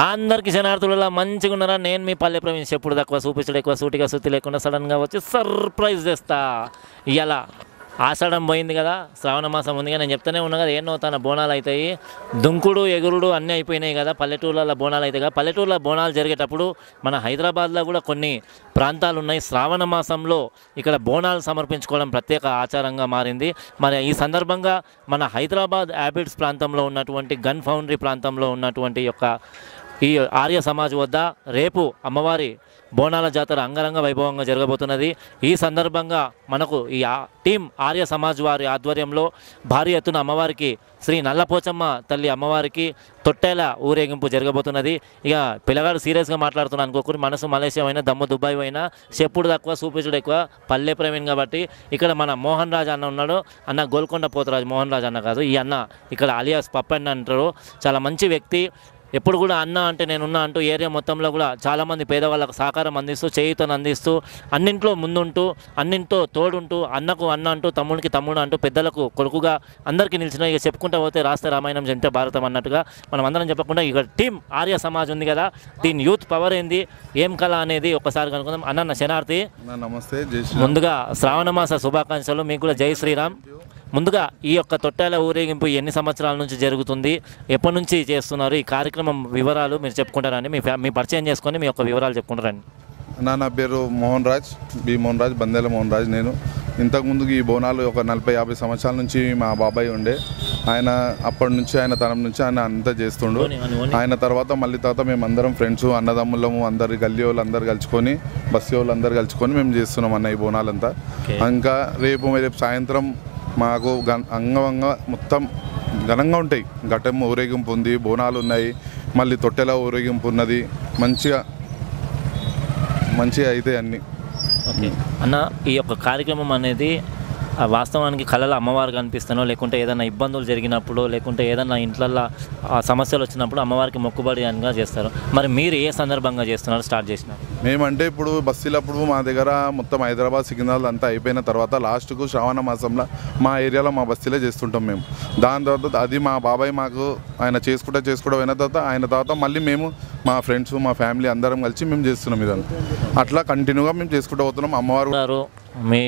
అందరికీ శనార్థులలో మంచిగా ఉన్నారా? నేను మీ పల్లె ప్రవీణ్. చెప్పుడు తక్కువ చూపించడం ఎక్కువ, సూటిగా సుత్తి లేకుండా సడన్గా వచ్చి సర్ప్రైజ్ చేస్తా. ఇలా ఆషాఢం పోయింది కదా, శ్రావణ మాసం ఉంది కదా, నేను చెప్తూనే ఉన్నా కదా, ఎన్నో తన బోనాలు అవుతాయి. దుంకుడు ఎగురుడు అన్నీ అయిపోయినాయి కదా, పల్లెటూళ్ళలో బోనాలు అవుతాయి కదా. పల్లెటూళ్ళలో బోనాలు జరిగేటప్పుడు మన హైదరాబాద్లో కూడా కొన్ని ప్రాంతాలు ఉన్నాయి. శ్రావణ మాసంలో ఇక్కడ బోనాలు సమర్పించుకోవడం ప్రత్యేక ఆచారంగా మారింది. మరి ఈ సందర్భంగా మన హైదరాబాద్ హ్యాబిట్స్ ప్రాంతంలో ఉన్నటువంటి గన్ ఫౌండరీ ప్రాంతంలో ఉన్నటువంటి యొక్క ఈ ఆర్య సమాజ్ వద్ద రేపు అమ్మవారి బోనాల జాతర అంగరంగ వైభవంగా జరగబోతున్నది. ఈ సందర్భంగా మనకు ఈ టీం ఆర్య సమాజ్ వారి ఆధ్వర్యంలో భారీ ఎత్తున అమ్మవారికి శ్రీ నల్లపోచమ్మ తల్లి అమ్మవారికి తొట్టేల ఊరేగింపు జరగబోతున్నది. ఇక పిల్లగాడు సీరియస్గా మాట్లాడుతున్నాను అనుకోకూరి, మనసు మలేషియా అయినా దమ్ము దుబాయ్ అయినా చెప్పుడు తక్కువ చూపించడం ఎక్కువ, పల్లె ప్రవీణ్ కాబట్టి ఇక్కడ మన మోహన్ రాజ్ అన్న ఉన్నాడు. అన్న గోల్కొండ పోతరాజు మోహన్ రాజ్ అన్న కాదు, ఈ అన్న ఇక్కడ అలియాస్ పప్పన్న అంటారు. చాలా మంచి వ్యక్తి. ఎప్పుడు కూడా అన్న అంటే నేనున్నా అంటూ ఏరియా మొత్తంలో కూడా చాలామంది పేదవాళ్ళకు సహకారం అందిస్తూ, చేయూతను అందిస్తూ, అన్నింట్లో ముందుంటూ, అన్నింటితో తోడుంటూ, అన్నకు అన్న అంటూ, తమ్ముడికి తమ్ముడు అంటూ, పెద్దలకు కొడుకుగా అందరికీ నిలిచిన. ఇక చెప్పుకుంటూ పోతే రాస్తే రామాయణం జంటే భారతం అన్నట్టుగా మనం అందరం చెప్పకుండా ఇక టీం ఆర్య సమాజ్ ఉంది కదా, దీని యూత్ పవర్ ఏంది, ఏం కళ అనేది ఒకసారి కనుక్కుందాం. అన్న శనార్థి, నమస్తే. ముందుగా శ్రావణ మాస శుభాకాంక్షలు. మీకు కూడా జై శ్రీరామ్. ముందుగా ఈ యొక్క తొట్టేల ఊరేగింపు ఎన్ని సంవత్సరాల నుంచి జరుగుతుంది, ఎప్పటి నుంచి చేస్తున్నారు, ఈ కార్యక్రమం వివరాలు మీరు చెప్పుకుంటారని, మీ పరిచయం చేసుకొని మీ యొక్క వివరాలు చెప్పుకుంటారండి. నా పేరు మోహన్ రాజ్, మోహన్ రాజ్, బందేల మోహన్ రాజ్. నేను ఇంతకుముందుకు ఈ బోనాలు ఒక 40-50 సంవత్సరాల నుంచి మా బాబాయ్ ఉండే, ఆయన అప్పటి నుంచి ఆయన తరం నుంచి ఆయన అంతా చేస్తుండు. ఆయన తర్వాత మేము అందరం ఫ్రెండ్స్, అన్నదమ్ములము, అందరు గల్లీ వాళ్ళు అందరు కలుసుకొని, బస్సు వాళ్ళు అందరు కలుసుకొని మేము చేస్తున్నాం అన్న ఈ బోనాలంతా. ఇంకా రేపు సాయంత్రం మాకు అంగంగా మొత్తం ఘనంగా ఉంటాయి. ఘటం ఊరేగింపు ఉంది, బోనాలు ఉన్నాయి, మళ్ళీ తొట్టెల ఊరేగింపు ఉన్నది. మంచిగా అయితే అన్నీ. ఓకే అన్న, ఈ యొక్క కార్యక్రమం అనేది వాస్తవానికి కళలో అమ్మవారు కనిపిస్తానో, లేకుంటే ఏదైనా ఇబ్బందులు జరిగినప్పుడు, లేకుంటే ఏదైనా ఇంట్లల్లో సమస్యలు వచ్చినప్పుడు అమ్మవారికి మొక్కుబడి అనిగా చేస్తారు. మరి మీరు ఏ సందర్భంగా చేస్తున్నారు, స్టార్ట్ చేసినారు? మేమంటే ఇప్పుడు బస్సులప్పుడు మా దగ్గర మొత్తం హైదరాబాద్ సికింద్రాబాద్ అంతా అయిపోయిన తర్వాత లాస్ట్కు శ్రావణ మాసంలో మా ఏరియాలో మా బస్తీలో చేస్తుంటాం మేము. దాని తర్వాత అది మా బాబాయ్ మాకు ఆయన చేసుకుంటూ అయిన తర్వాత ఆయన తర్వాత మళ్ళీ మేము మా ఫ్రెండ్స్, మా ఫ్యామిలీ అందరం కలిసి మేము చేస్తున్నాం. ఇదంతా అట్లా కంటిన్యూగా మేము చేసుకుంటూ పోతున్నాం. అమ్మవారు మీ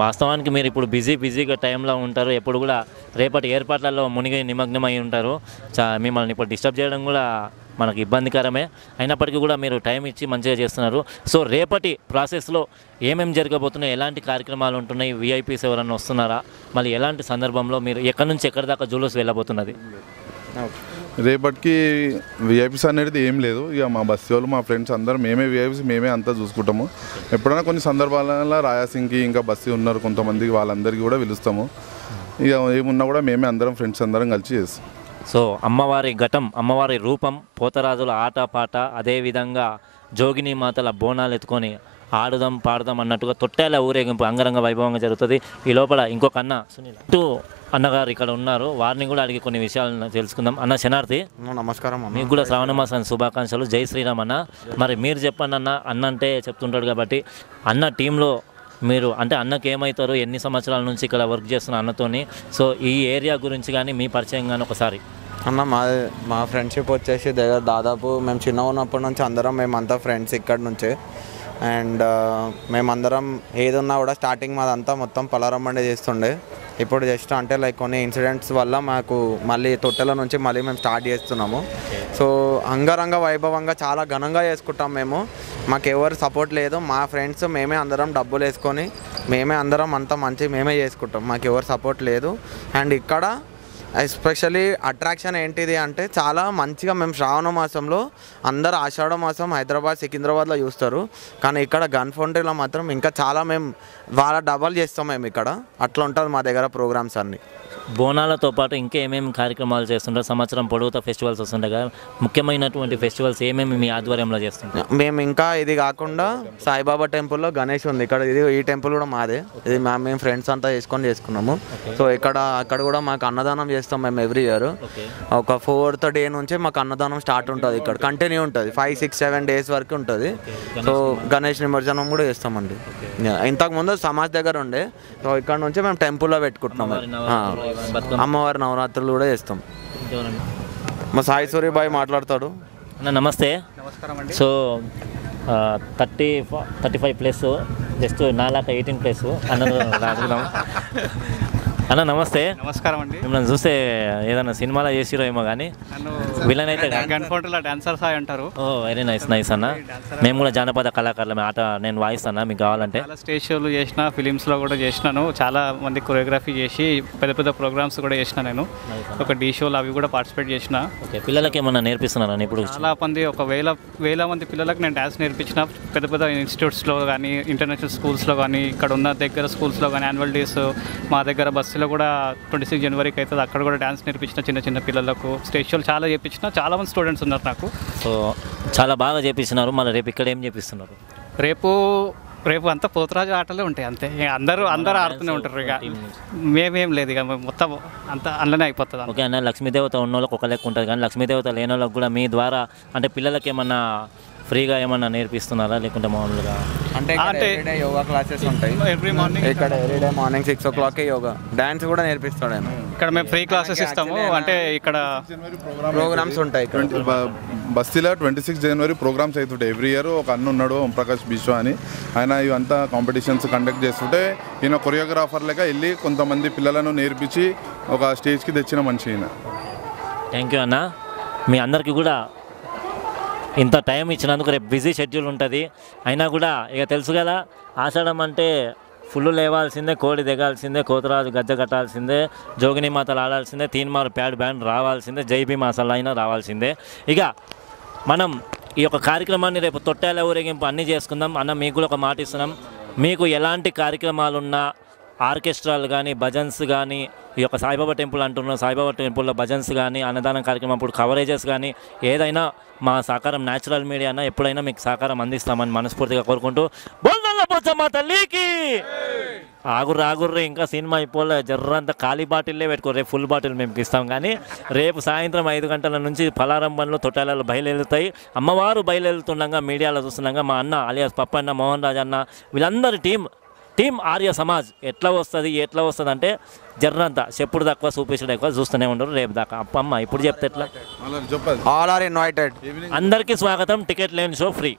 వాస్తవానికి మీరు ఇప్పుడు బిజీగా టైంలో ఉంటారు, ఎప్పుడు కూడా రేపటి ఏర్పాట్లలో మునిగి నిమగ్నమై ఉంటారు. మిమ్మల్ని ఇప్పుడు డిస్టర్బ్ చేయడం కూడా మనకు ఇబ్బందికరమే, అయినప్పటికీ కూడా మీరు టైం ఇచ్చి మంచిగా చేస్తున్నారు. సో రేపటి ప్రాసెస్లో ఏమేమి జరగబోతున్నాయి, ఎలాంటి కార్యక్రమాలు ఉంటున్నాయి, విఐపీస్ ఎవరన్నా వస్తున్నారా, మళ్ళీ ఎలాంటి సందర్భంలో మీరు ఎక్కడి నుంచి ఎక్కడి దాకా జూలూస్ వెళ్ళబోతున్నది? రేపటికి విఐపీస్ అనేది ఏం లేదు. ఇక మా బస్సు వాళ్ళు, మా ఫ్రెండ్స్ అందరం మేమే విఐపీస్, మేమే అంతా చూసుకుంటాము. ఎప్పుడైనా కొన్ని సందర్భాలలో రాయాసింగ్కి ఇంకా బస్సు ఉన్నారు కొంతమందికి, వాళ్ళందరికీ కూడా పిలుస్తాము. ఇక ఏమున్నా కూడా మేమే అందరం ఫ్రెండ్స్ అందరం కలిసి చేస్తాం. సో అమ్మవారి ఘటం, అమ్మవారి రూపం, పోతరాజుల ఆటపాట, అదేవిధంగా జోగిని మాతల బోనాలు ఎత్తుకొని ఆడుదాం పాడుదాం అన్నట్టుగా తొట్టేల ఊరేగింపు అంగరంగ వైభవంగా జరుగుతుంది. ఈ లోపల ఇంకొక అన్న సునీల్ అన్నగారు ఇక్కడ ఉన్నారు, వారిని కూడా అడిగి కొన్ని విషయాలు తెలుసుకుందాం. అన్న శనార్థి, నమస్కారం. మీకు కూడా శ్రావణ మాసానికి శుభాకాంక్షలు. జై శ్రీరామ్ అన్న. మరి మీరు చెప్పండి అన్న అంటే చెప్తుంటాడు కాబట్టి అన్న టీంలో మీరు అంటే అన్నకి ఏమవుతారు, ఎన్ని సంవత్సరాల నుంచి ఇక్కడ వర్క్ చేస్తున్న అన్నతోని, సో ఈ ఏరియా గురించి కానీ మీ పరిచయం కానీ ఒకసారి అన్న. మా ఫ్రెండ్షిప్ వచ్చేసి దాదాపు మేము చిన్న ఉన్నప్పటి నుంచి అందరం మేమంతా ఫ్రెండ్స్ ఇక్కడ నుంచే. అండ్ మేమందరం ఏదున్నా కూడా స్టార్టింగ్ మాదంతా మొత్తం పలారమ్మండే చేస్తుండే. ఇప్పుడు జస్ట్ అంటే లైక్ కొన్ని ఇన్సిడెంట్స్ వల్ల మాకు మళ్ళీ తొట్టెల నుంచి మళ్ళీ మేము స్టార్ట్ చేస్తున్నాము. సో అంగరంగ వైభవంగా చాలా ఘనంగా చేసుకుంటాం మేము. మాకు ఎవరు సపోర్ట్ లేదు, మా ఫ్రెండ్స్ మేమే అందరం డబ్బులు వేసుకొని మేమే అందరం అంతా మంచి మేమే చేసుకుంటాం, మాకు ఎవరు సపోర్ట్ లేదు. అండ్ ఇక్కడ ఎస్పెషలీ అట్రాక్షన్ ఏంటిది అంటే చాలా మంచిగా మేము శ్రావణ మాసంలో అందరు ఆషాఢ మాసం హైదరాబాద్ సికింద్రాబాద్లో చూస్తారు, కానీ ఇక్కడ గన్ ఫౌండరీలో మాత్రం ఇంకా చాలా మేము వాళ్ళ డబల్ చేస్తాం మేము ఇక్కడ. అట్లా ఉంటుంది మా దగ్గర ప్రోగ్రామ్స్ అన్నీ. బోనాలతో పాటు ఇంకా ఏమేమి కార్యక్రమాలు చేస్తుంటారు? సంవత్సరం పొడవుతా ఫెస్టివల్స్ వస్తుంటాయి కదా, ముఖ్యమైనటువంటి ఫెస్టివల్స్ ఏమేమి మీ ఆధ్వర్యంలో చేస్తుంటారు? మేము ఇంకా ఇది కాకుండా సాయిబాబా టెంపుల్లో గణేష్ ఉంది ఇక్కడ, ఈ టెంపుల్ కూడా మాదే. ఇది మేము ఫ్రెండ్స్ అంతా చేసుకున్నాము. సో అక్కడ కూడా మాకు అన్నదానం చేస్తాం మేము ఎవ్రీ ఇయర్. ఒక 4th డే నుంచి మాకు అన్నదానం స్టార్ట్ ఉంటుంది, ఇక్కడ కంటిన్యూ ఉంటుంది, 5, 6, 7 days వరకు ఉంటుంది. సో గణేష్ నిమజ్జనం కూడా చేస్తామండి. ఇంతకుముందు సమాజ్ దగ్గర ఉండే, సో ఇక్కడ నుంచి మేము టెంపుల్లో పెట్టుకుంటున్నాం. అమ్మవారి నవరాత్రులు కూడా చేస్తాం. మా సాయి సూర్యబాయ్ మాట్లాడతాడు. అన్న నమస్తే. నమస్కారం అండి. సో 35 ప్లస్ జస్ట్ 18 ప్లస్ అన్నను అడుగుదాం. అన్న నమస్తే. నమస్కారం అండి. మిమ్మల్ని చూస్తే ఏదైనా సినిమాలో చేసిరో ఏమో కానీ విలన్ అయితే గన్ ఫౌంటర్లో డాన్సర్ సాయి అంటారు. ఓ వెరీ నైస్ అన్న. మేము కూడా జానపద కళాకారులమే, ఆట నేను వాయిస్తాను మీకు కావాలంటే. చాలా స్టేజ్ షోలు చేసిన, ఫిలిమ్స్లో కూడా చేసినాను. చాలా మంది కొరియోగ్రఫీ చేసి పెద్ద పెద్ద ప్రోగ్రామ్స్ కూడా చేసిన. నేను ఒక డీ షోలు అవి కూడా పార్టిసిపేట్ చేసిన. ఓకే, పిల్లలకి ఏమన్నా నేర్పిస్తున్నాను ఇప్పుడు? చాలా మంది, ఒక వేల మంది పిల్లలకు నేను డ్యాన్స్ నేర్పించిన. పెద్ద పెద్ద ఇన్స్టిట్యూట్స్లో కానీ, ఇంటర్నేషనల్ స్కూల్స్లో కానీ, ఇక్కడ ఉన్న దగ్గర స్కూల్స్లో కానీ, యాన్యువల్ డేస్ మా దగ్గర బస్సులో కూడా 26 జనవరికి అవుతుంది, అక్కడ కూడా డ్యాన్స్ నేర్పించిన చిన్న చిన్న పిల్లలకు. స్టేజ్ షోలు చాలా చేయించిన. చాలా మంది స్టూడెంట్స్ ఉన్నారు నాకు. సో చాలా బాగా చేపిస్తున్నారు. మళ్ళీ రేపు ఇక్కడ ఏం చేపిస్తున్నారు? రేపు అంతా పోతురాజు ఆటలే ఉంటాయి అంతే. అందరూ ఆడుతూనే ఉంటారు. ఇక మేమేం లేదు, ఇక మొత్తం అంతా అందులోనే అయిపోతుంది. ఓకే అన్న, లక్ష్మీదేవత ఉన్న వాళ్ళకి ఒక లెక్క ఉంటుంది, కానీ లక్ష్మీదేవత లేని వాళ్ళకి కూడా మీ ద్వారా అంటే పిల్లలకి ఏమన్నా ఫ్రీగా ఏమన్నా నేర్పిస్తున్నారా లేకుంటే మామూలుగా? అంటే ఎవ్రీడే యోగా క్లాసెస్ ఉంటాయి. ఇక్కడ everyday morning 6 o'clock yoga, dance కూడా నేర్పిస్తాడు ఆయన. ఇక్కడ మేము ఫ్రీ క్లాసెస్ ఇస్తాము. అంటే ఇక్కడ ప్రోగ్రామ్స్ ఉంటాయి. బస్తీలో 26 జనవరి ప్రోగ్రామ్స్ అవుతుంటాయి ఎవ్రీ ఇయర్. ఒక అన్న ఉన్నాడు ఓం ప్రకాష్ బిశ్వ అని, ఆయన ఇవంతా కాంపిటీషన్స్ కండక్ట్ చేస్తుంటే ఈయన కొరియోగ్రాఫర్ లెక్క వెళ్ళి కొంతమంది పిల్లలను నేర్పించి ఒక స్టేజ్కి తెచ్చిన మనిషి ఈయన. థ్యాంక్ యూ అన్న. మీ అందరికీ కూడా ఇంత టైం ఇచ్చినందుకు. రేపు బిజీ షెడ్యూల్ ఉంటుంది, అయినా కూడా ఇక తెలుసు కదా ఆషాఢం అంటే ఫుల్ లేవాల్సిందే, కోడి దిగాల్సిందే, కోతరాజు గజ్జ కట్టాల్సిందే, జోగిని మాతలు ఆడాల్సిందే, తీన్మార్ ప్యాడ్ బ్యాండ్ రావాల్సిందే, జైబీ మాసాల అయినా రావాల్సిందే. ఇక మనం ఈ యొక్క కార్యక్రమాన్ని రేపు తొట్టెల ఊరేగింపు అన్నీ చేసుకుందాం. అన్న మీకు కూడా ఒక మాట ఇస్తున్నాం, మీకు ఎలాంటి కార్యక్రమాలున్నా ఆర్కెస్ట్రాలు కానీ, భజన్స్ కానీ, ఈ యొక్క సాయిబాబా టెంపుల్ అంటున్నాం, సాయిబాబా టెంపుల్లో భజన్స్ కానీ, అన్నదానం కార్యక్రమం అప్పుడు కవరేజెస్ కానీ ఏదైనా మా సహకారం న్యాచురల్ మీడియా అన్న ఎప్పుడైనా మీకు సహకారం అందిస్తామని మనస్ఫూర్తిగా కోరుకుంటూ బోల్నల్ల పోచమ్మ తల్లికి. ఆగుర్రే ఇంకా సినిమా అయిపోలే, జర్రంత ఖాళీ బాటిల్లే పెట్టుకో, రేపు ఫుల్ బాటిల్ మేము ఇస్తాం. కానీ రేపు సాయంత్రం 5 గంటల నుంచి పలారం బండ్లు తొట్టాలలో బయలుదేరుతాయి. అమ్మవారు బయలుదేరుతుండగా మీడియాలో చూస్తుండగా మా అన్న అలియాస్ పప్పన్న, మోహన్ రాజ్ అన్న, వీళ్ళందరి టీం ఆర్య సమాజ్ ఎట్లా వస్తుంది అంటే జర్రంతా చెప్పుడు తక్కువ చూపించడం ఎక్కువ చూస్తూనే ఉండరు రేపు దాకా. అప్పమ్మ ఇప్పుడు చెప్తే ఎట్లా? All are invited. అందరికీ స్వాగతం. టికెట్ లేని షో ఫ్రీ.